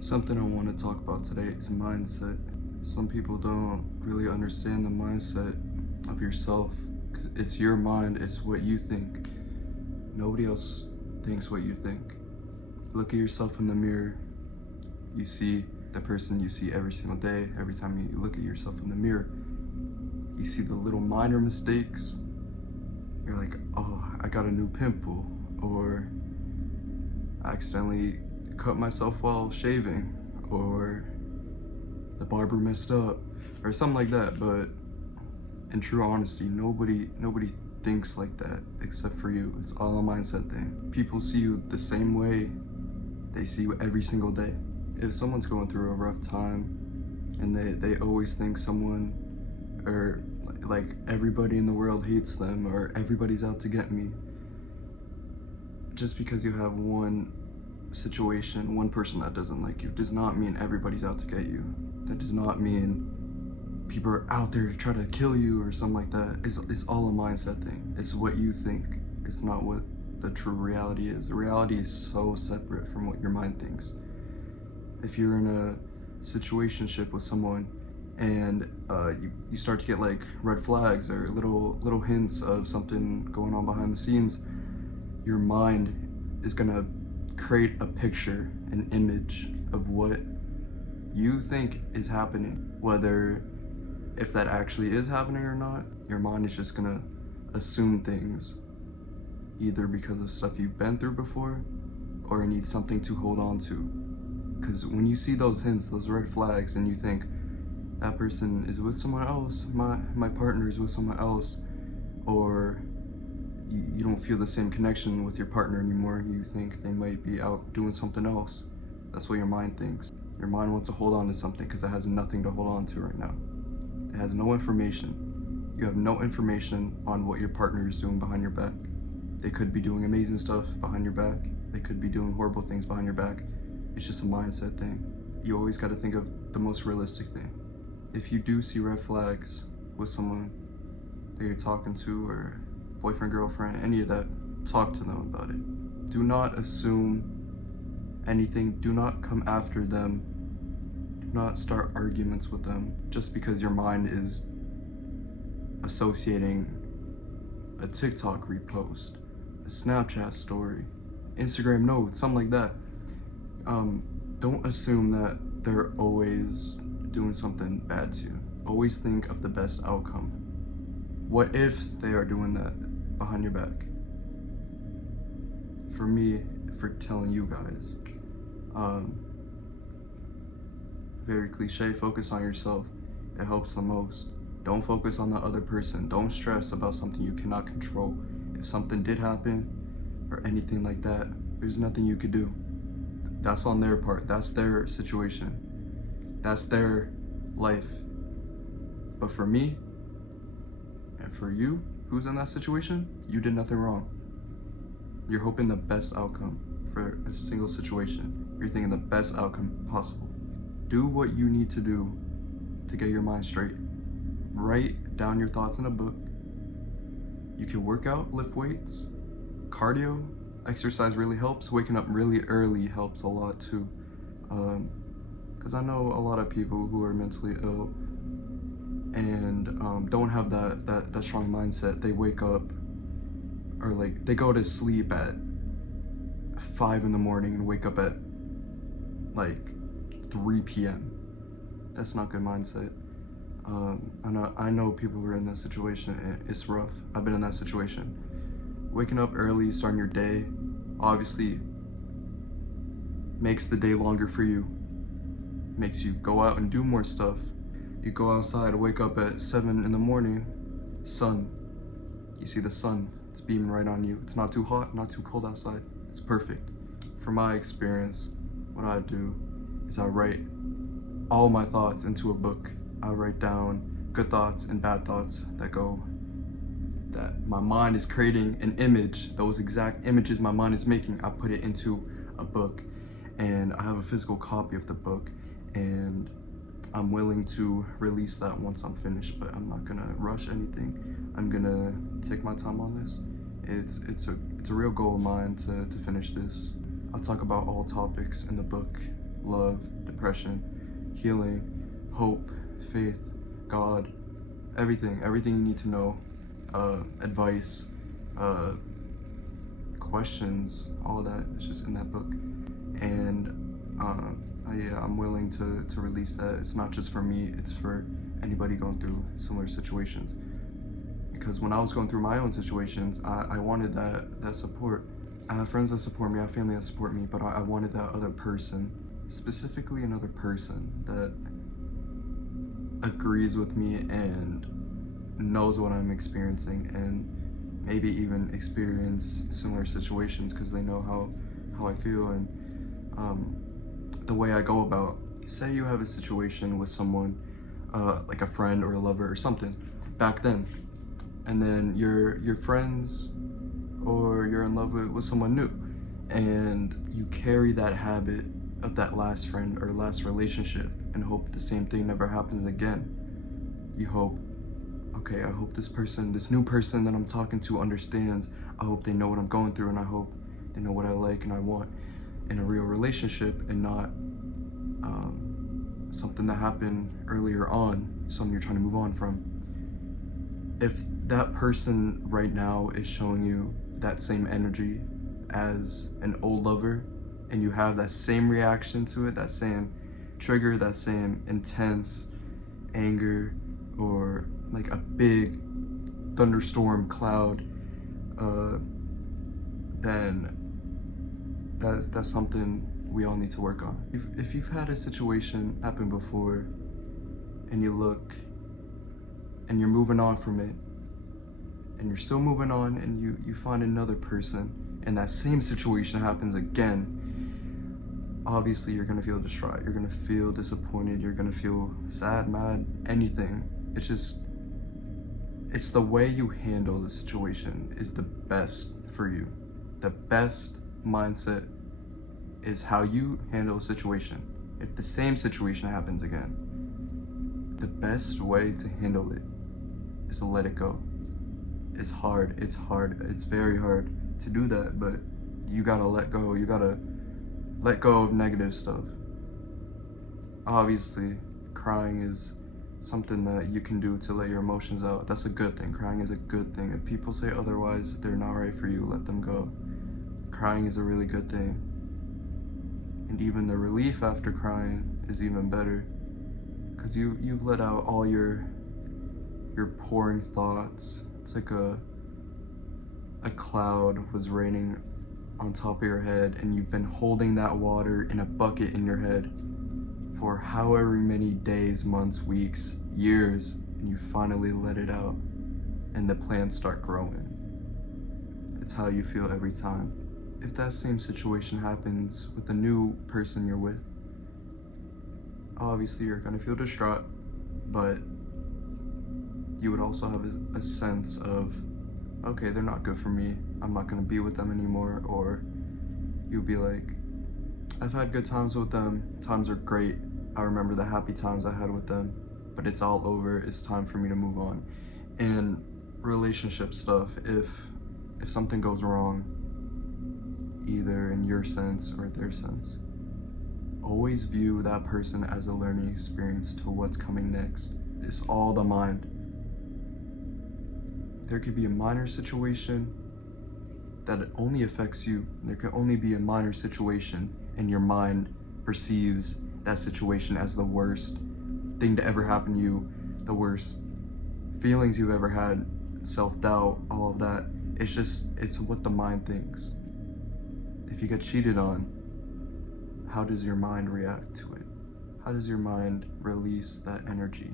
Something I want to talk about today is mindset. Some people don't really understand the mindset of yourself because it's your mind, it's what you think. Nobody else thinks what you think. Look at yourself in the mirror. You see the person you see every single day. Every time you look at yourself in the mirror, you see the little minor mistakes. You're like, oh, I got a new pimple, or I accidentally cut myself while shaving, or the barber messed up, or something like that. But in true honesty, nobody thinks like that except for you. It's all a mindset thing. People see you the same way they see you every single day. If someone's going through a rough time and they always think someone, or like everybody in the world hates them, or everybody's out to get me, just because you have one situation, one person that doesn't like you, does not mean everybody's out to get you. That does not mean people are out there to try to kill you or something like that. It's all a mindset thing. It's what you think. It's not what the true reality is. The reality is so separate from what your mind thinks. If you're in a situationship with someone and you start to get like red flags or little hints of something going on behind the scenes, your mind is gonna create a picture, an image of what you think is happening. Whether if that actually is happening or not, your mind is just gonna assume things, either because of stuff you've been through before or you need something to hold on to. Because when you see those hints, those red flags, and you think that person is with someone else, my partner is with someone else, or you don't feel the same connection with your partner anymore, you think they might be out doing something else. That's what your mind thinks. Your mind wants to hold on to something because it has nothing to hold on to right now. It has no information. You have no information on what your partner is doing behind your back. They could be doing amazing stuff behind your back. They could be doing horrible things behind your back. It's just a mindset thing. You always got to think of the most realistic thing. If you do see red flags with someone that you're talking to, or boyfriend, girlfriend, any of that, talk to them about it. Do not assume anything. Do not come after them. Do not start arguments with them just because your mind is associating a TikTok repost, a Snapchat story, Instagram notes, something like that. Don't assume that they're always doing something bad to you. Always think of the best outcome. What if they are doing that behind your back? For me, for telling you guys, very cliche, focus on yourself. It helps the most. Don't focus on the other person. Don't stress about something you cannot control. If something did happen or anything like that, there's nothing you could do. That's on their part. That's their situation. That's their life. But for me, and for you, who's in that situation, you did nothing wrong. You're hoping the best outcome for a single situation. You're thinking the best outcome possible. Do what you need to do to get your mind straight. Write down your thoughts in a book. You can work out, lift weights, cardio, exercise really helps. Waking up really early helps a lot too. Because I know a lot of people who are mentally ill and don't have that strong mindset. They wake up, or like they go to sleep at 5 in the morning and wake up at like 3 p.m. That's not good mindset. I know people who are in that situation. It's rough. I've been in that situation. Waking up early, starting your day, obviously makes the day longer for you. Makes you go out and do more stuff. You go outside, wake up at 7 in the morning, sun. You see the sun, it's beaming right on you. It's not too hot, not too cold outside. It's perfect. From my experience, what I do is I write all my thoughts into a book. I write down good thoughts and bad thoughts that my mind is creating an image. Those exact images my mind is making, I put it into a book, and I have a physical copy of the book, and I'm willing to release that once I'm finished, but I'm not gonna rush anything. I'm gonna take my time on this. It's a real goal of mine to finish this. I'll talk about all topics in the book, love, depression, healing, hope, faith, God, everything you need to know, advice, questions, all of that is just in that book. And I'm willing to release that. It's not just for me, it's for anybody going through similar situations. Because when I was going through my own situations, I wanted that support. I have friends that support me, I have family that support me, but I wanted that other person, specifically another person that agrees with me and knows what I'm experiencing, and maybe even experience similar situations because they know how I feel and the way I go about. Say you have a situation with someone, like a friend or a lover or something, back then, and then you're friends or you're in love with someone new, and you carry that habit of that last friend or last relationship and hope the same thing never happens again. You hope, okay, I hope this new person that I'm talking to understands. I hope they know what I'm going through, and I hope they know what I like and I want in a real relationship, and not something that happened earlier on, something you're trying to move on from. If that person right now is showing you that same energy as an old lover, and you have that same reaction to it, that same trigger, that same intense anger, or like a big thunderstorm cloud, then that's something we all need to work on. If you've had a situation happen before and you look and you're moving on from it, and you're still moving on, and you find another person and that same situation happens again, obviously you're gonna feel distraught, you're gonna feel disappointed, you're gonna feel sad, mad, anything. It's the way you handle the situation is the best for you. The best mindset is how you handle a situation. If the same situation happens again, the best way to handle it is to let it go. It's hard, it's very hard to do that, but you gotta let go. You gotta let go of negative stuff. Obviously, crying is something that you can do to let your emotions out. That's a good thing. Crying is a good thing. If people say otherwise, they're not right for you. Let them go. Crying is a really good thing. And even the relief after crying is even better, because you've let out all your pouring thoughts. It's like a cloud was raining on top of your head, and you've been holding that water in a bucket in your head for however many days, months, weeks, years, and you finally let it out, and the plants start growing. It's how you feel every time. If that same situation happens with the new person you're with, obviously you're gonna feel distraught, but you would also have a sense of, okay, they're not good for me, I'm not gonna be with them anymore. Or you'll be like, I've had good times with them, times are great, I remember the happy times I had with them, but it's all over, it's time for me to move on. And relationship stuff, if something goes wrong, either in your sense or their sense, always view that person as a learning experience to what's coming next. It's all the mind. There could be a minor situation that only affects you. There could only be a minor situation, and your mind perceives that situation as the worst thing to ever happen to you, the worst feelings you've ever had, self-doubt, all of that. It's what the mind thinks. If you get cheated on, how does your mind react to it? How does your mind release that energy?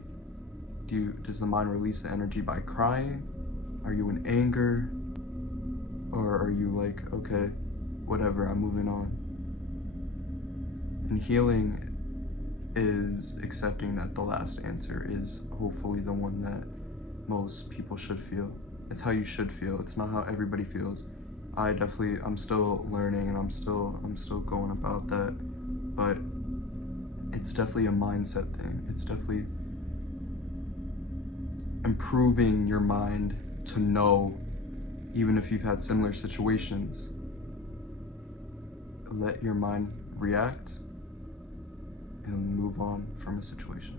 Does the mind release the energy by crying? Are you in anger? Or are you like, okay, whatever, I'm moving on? And healing is accepting that the last answer is hopefully the one that most people should feel. It's how you should feel. It's not how everybody feels. I'm still learning, and I'm still going about that, but it's definitely a mindset thing. It's definitely improving your mind to know, even if you've had similar situations, let your mind react move on from a situation.